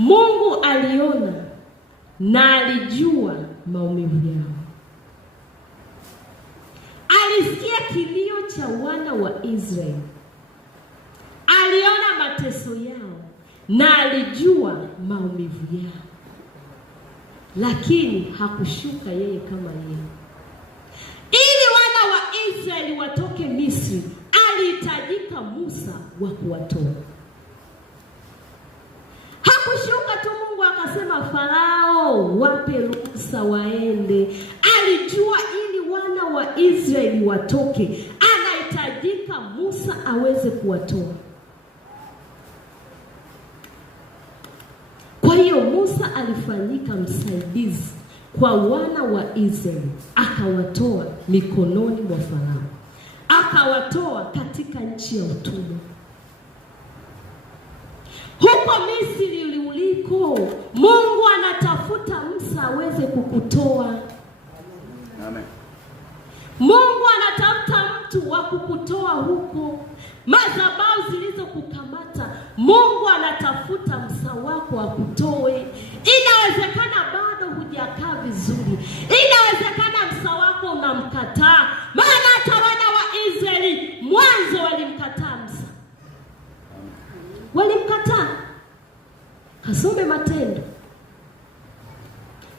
Mungu aliona na alijua maumivu yao. Alisikia kilio cha wana wa Israeli. Aliona mateso yao na alijua maumivu yao. Lakini hakushuka yeye kama yeye. Ili wana wa Israeli watoke Misri, alihitajika Musa wa kuwatoa. Hakushuka tu Mungu akasema Farao wape ruhusa waende. Alijua ili wana wa Israeli watoke, anahitajika Musa aweze kuwatoa. Kwa hiyo Musa alifanyika msaidizi kwa wana wa Israeli, akawatoa mikononi mwa Farao, akawatoa katika nchi ya utumwa. Huko Misri uliko, Mungu anatafuta Musa aweze kukutoa. Amen. Mungu anatafuta mtu wa kukutoa huko madhabahu zilizokukamata. Mungu anatafuta Musa wako akutoe. Inawezekana bado hujakaa vizuri. Inawezekana Musa wako unamkataa. Maana hata wana wa Israeli mwanzo walimkataa Musa. Walimkataa. Kasome Matendo.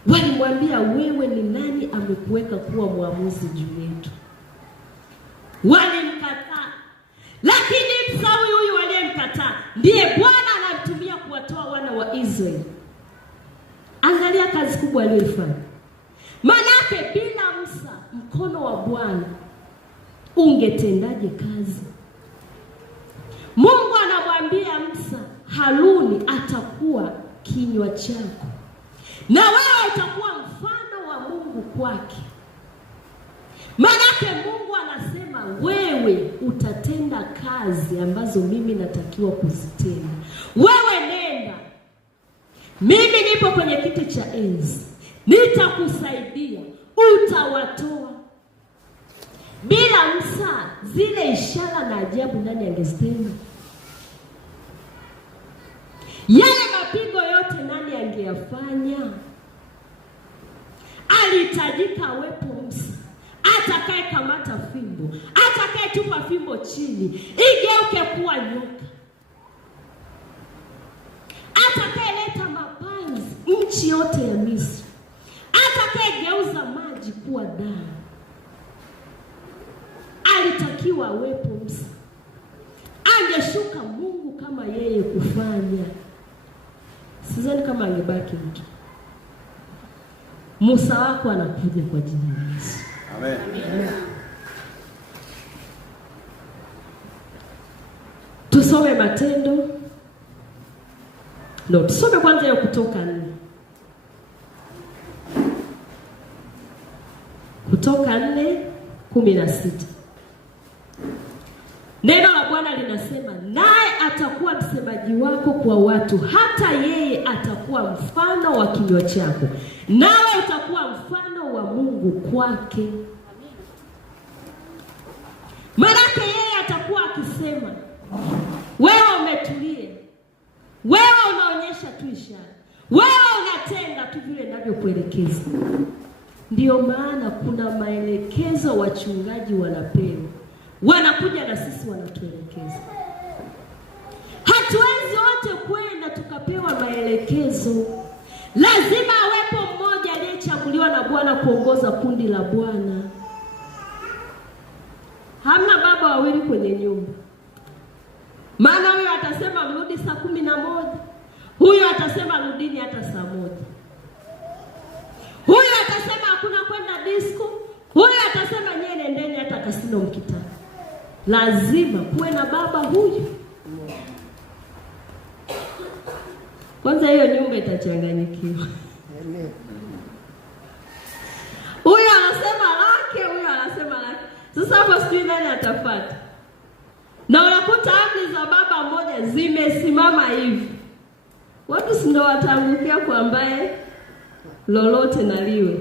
Walimwambia wewe ni nani amekuweka kuwa mwamuzi juu yetu? Walimkataa. Lakini Musa huyu aliyemkataa ndiye Bwana anamtumia kuwatoa wana wa Israeli. Angalia kazi kubwa aliyoifanya. Manake bila Musa mkono wa Bwana ungetendaje kazi? Mungu anamwambia Musa, Haruni atakuwa kinywa chako, na wewe utakuwa mfano wa Mungu kwake. Manake Mungu anasema wewe utatenda kazi ambazo mimi natakiwa kuzitenda. Wewe nenda, mimi nipo kwenye kiti cha enzi, nitakusaidia, utawatoa. Bila Musa zile ishara na ajabu nani angezitenda? Yale mapigo yote nani angeyafanya? Alihitajika awepo Musa atakaye kamata fimbo, atakaye tupa fimbo chini igeuke kuwa nyoka, atakaye leta mapanzi nchi yote ya Misri, atakaye geuza maji kuwa damu. Alitakiwa awepo Musa. Angeshuka Mungu kama yeye kufanya, sidhani kama angebaki mtu. Musa wako anakuja kwa jina la Yesu. Amen. Amen. Tusome Matendo. Tusome kwanza ya Kutoka 4. Kutoka 4:16. Neno la Bwana linasema, naye atakuwa msemaji wako kwa watu, hata yeye atakuwa mfano wa kinywa chako, nawe utakuwa mfano wa Mungu kwake. Maanake yeye atakuwa akisema, wewe umetulia, wewe unaonyesha tu ishara, wewe unatenda tu vile ninavyokuelekeza. Ndiyo maana kuna maelekezo wachungaji wanapewa, wanakuja na sisi wanatuelekeza. Hatuwezi wote kwenda tukapewa maelekezo. Lazima awepo mmoja aliyechaguliwa na Bwana kuongoza kundi la Bwana. Hamna baba wawili kwenye nyumba. Maana huyo atasema mrudi saa 11, huyo atasema rudini hata saa 1. Huyo atasema hakuna kwenda disco, huyo atasema nyie nendeni hata kasino mkitaka. Lazima kuwe na baba huyu. Kwanza hiyo nyumba itachanganyikiwa. Huyo anasema lake, huyo anasema lake. Sasa hapo sijui nani atafuata. Na unakuta amri za baba mmoja zimesimama hivi. Watu si ndio wataangukia kwa ambaye lolote na liwe.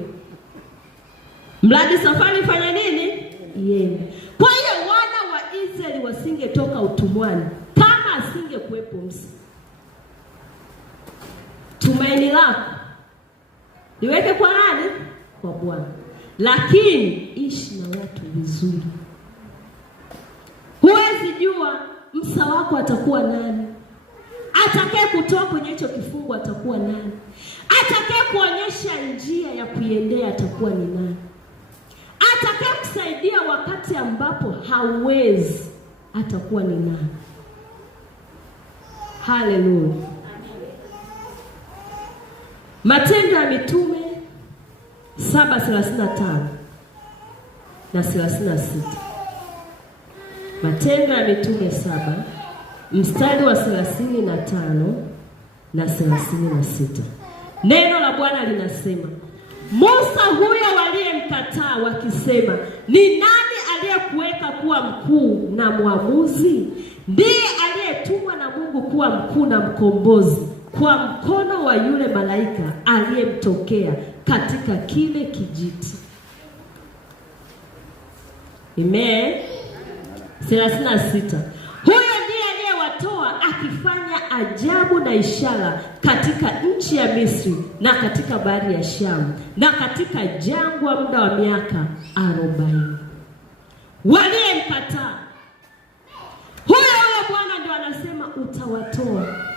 Mradi safari fanya nini? Yeye. Kwa hiyo wana wa Israeli wasingetoka utumwani kama asingekuwepo Musa. tumaini lako liweke kwa nani? Kwa Bwana. Lakini ishi na watu vizuri. Huwezi jua msa wako atakuwa nani, atakaye kutoa kwenye hicho kifungo atakuwa nani, atakaye kuonyesha njia ya kuiendea atakuwa ni nani, atakaye kusaidia wakati ambapo hauwezi atakuwa ni nani. Haleluya. Matendo ya Mitume 7:35 na 36. Matendo ya Mitume 7 mstari wa 35 na 36. Neno la Bwana linasema, Musa huyo waliyemkataa wakisema, ni nani aliyekuweka kuwa mkuu na mwamuzi? Ndiye aliyetumwa na Mungu kuwa mkuu na mkombozi kwa mkono wa yule malaika aliyemtokea katika kile kijiti. Amen. 36. Huyo ndiye aliyewatoa akifanya ajabu na ishara katika nchi ya Misri na katika bahari ya Shamu na katika jangwa muda wa miaka 40. Waliyemkataa huyo Bwana ndio anasema utawatoa.